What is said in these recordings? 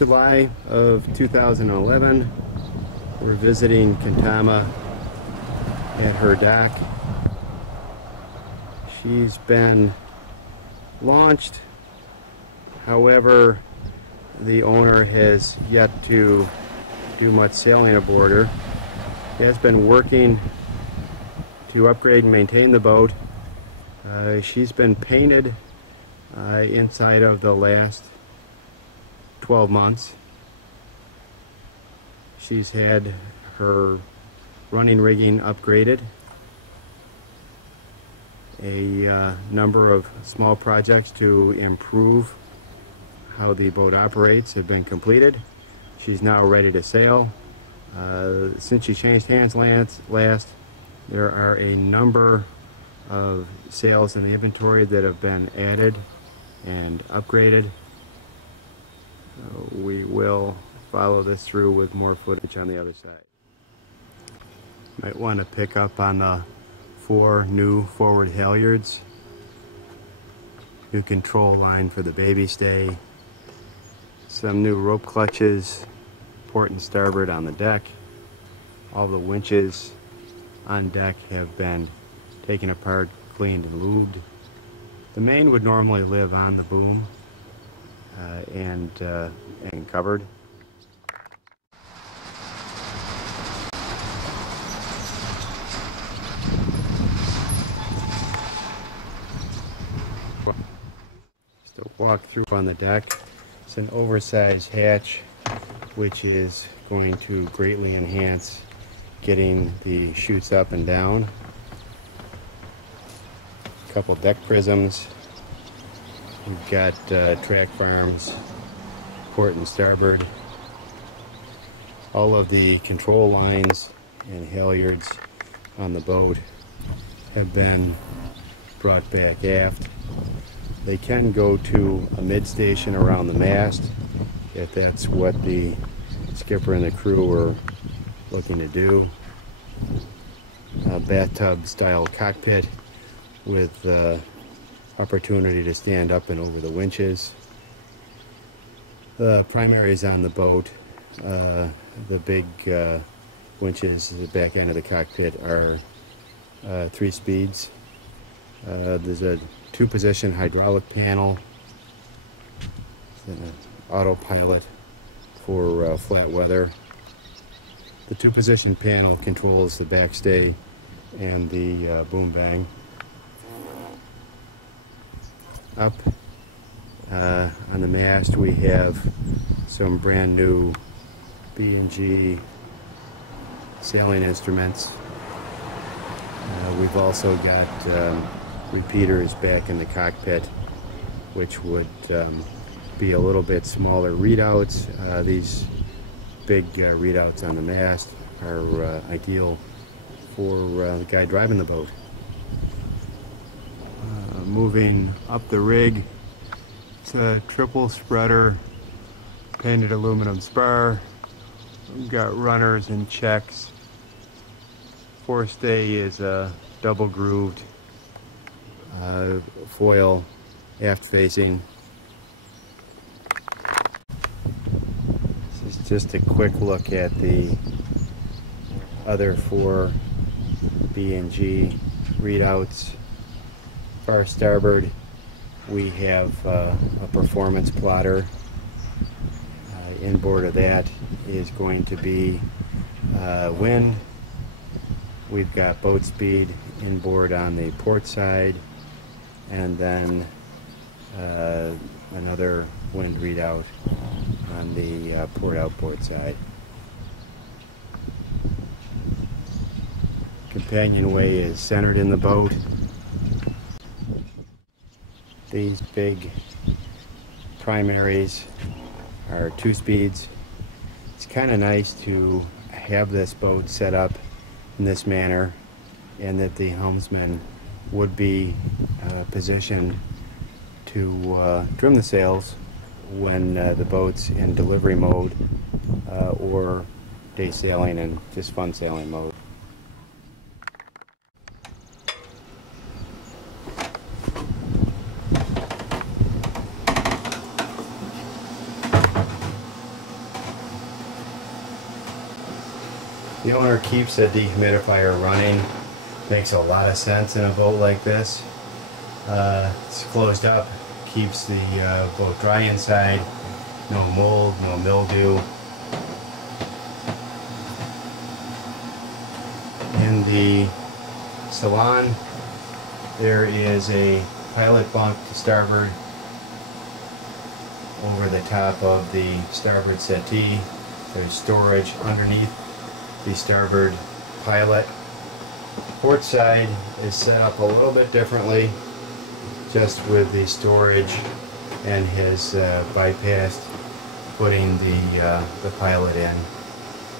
July of 2011. We're visiting Kintama at her dock. She's been launched, however, the owner has yet to do much sailing aboard her. He has been working to upgrade and maintain the boat. She's been painted inside of the last 12 months. She's had her running rigging upgraded. A number of small projects to improve how the boat operates have been completed. She's now ready to sail. Since she changed hands last, there are a number of sails in the inventory that have been added and upgraded. We will follow this through with more footage on the other side. Might want to pick up on the 4 new forward halyards, new control line for the baby stay, some new rope clutches, port and starboard on the deck. All the winches on deck have been taken apart, cleaned and lubed. The main would normally live on the boom and covered. Just a walk through on the deck. It's an oversized hatch, which is going to greatly enhance getting the chutes up and down. A couple deck prisms. We've got track farms, port and starboard. All of the control lines and halyards on the boat have been brought back aft. They can go to a mid station around the mast if that's what the skipper and the crew are looking to do. A bathtub style cockpit with opportunity to stand up and over the winches. The primaries on the boat, the big winches at the back end of the cockpit, are 3 speeds. There's a 2-position hydraulic panel, an autopilot for flat weather. The 2-position panel controls the backstay and the boom bang. Up on the mast we have some brand new B&G sailing instruments. We've also got repeaters back in the cockpit, which would be a little bit smaller readouts. These big readouts on the mast are ideal for the guy driving the boat. Moving up the rig, it's a triple spreader painted aluminum spar. We've got runners and checks. Forestay is a double grooved foil aft facing. This is just a quick look at the other 4 B&G readouts. Far starboard we have a performance plotter. Inboard of that is going to be wind. We've got boat speed inboard on the port side, and then another wind readout on the port-outboard side. Companionway is centered in the boat. These big primaries are 2 speeds. It's kind of nice to have this boat set up in this manner, and that the helmsman would be positioned to trim the sails when the boat's in delivery mode or day sailing and just fun sailing mode. The owner keeps a dehumidifier running. Makes a lot of sense in a boat like this. It's closed up, keeps the boat dry inside, no mold, no mildew. In the salon, there is a pilot bunk to starboard over the top of the starboard settee. There's storage underneath the starboard pilot. Port side is set up a little bit differently, just with the storage, and has bypassed putting the pilot in.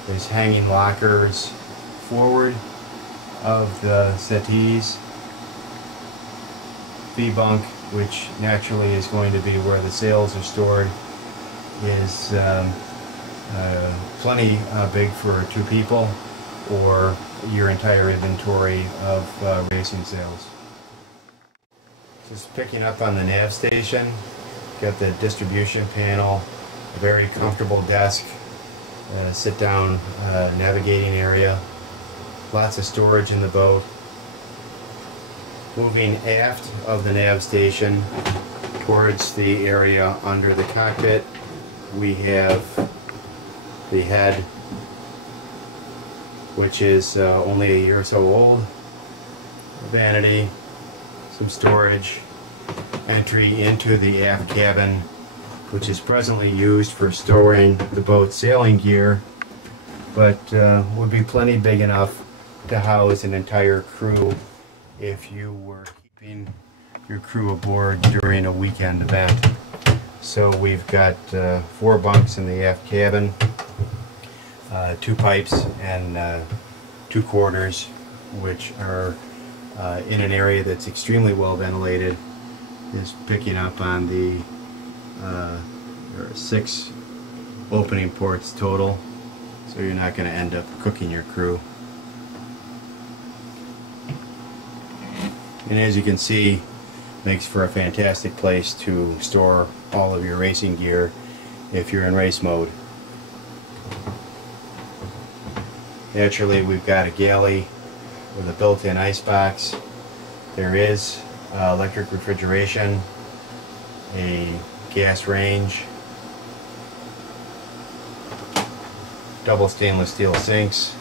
There's hanging lockers forward of the settees. V-bunk, which naturally is going to be where the sails are stored, is plenty big for 2 people or your entire inventory of racing sails. Just picking up on the nav station, got the distribution panel, a very comfortable desk, sit-down navigating area, lots of storage in the boat. Moving aft of the nav station towards the area under the cockpit, we have the head, which is only a year or so old, vanity, some storage, entry into the aft cabin, which is presently used for storing the boat's sailing gear, but would be plenty big enough to house an entire crew if you were keeping your crew aboard during a weekend event. So we've got 4 bunks in the aft cabin, 2 pipes and 2 quarters, which are in an area that's extremely well ventilated. Is picking up on the there are 6 opening ports total, so you're not going to end up cooking your crew. And as you can see, makes for a fantastic place to store all of your racing gear if you're in race mode. Naturally, we've got a galley with a built-in ice box. There is electric refrigeration, a gas range, double stainless steel sinks,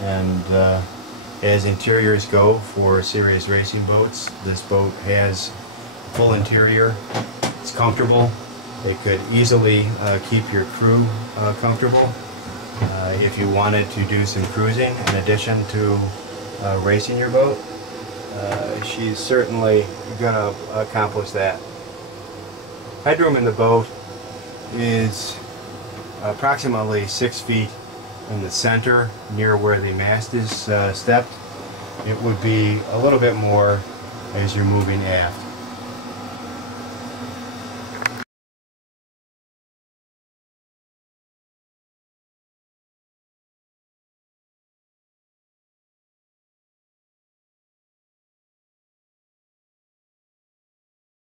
and as interiors go for serious racing boats, this boat has full interior. It's comfortable. It could easily keep your crew comfortable. If you wanted to do some cruising in addition to racing your boat, she's certainly going to accomplish that. Headroom in the boat is approximately 6 feet in the center near where the mast is stepped. It would be a little bit more as you're moving aft.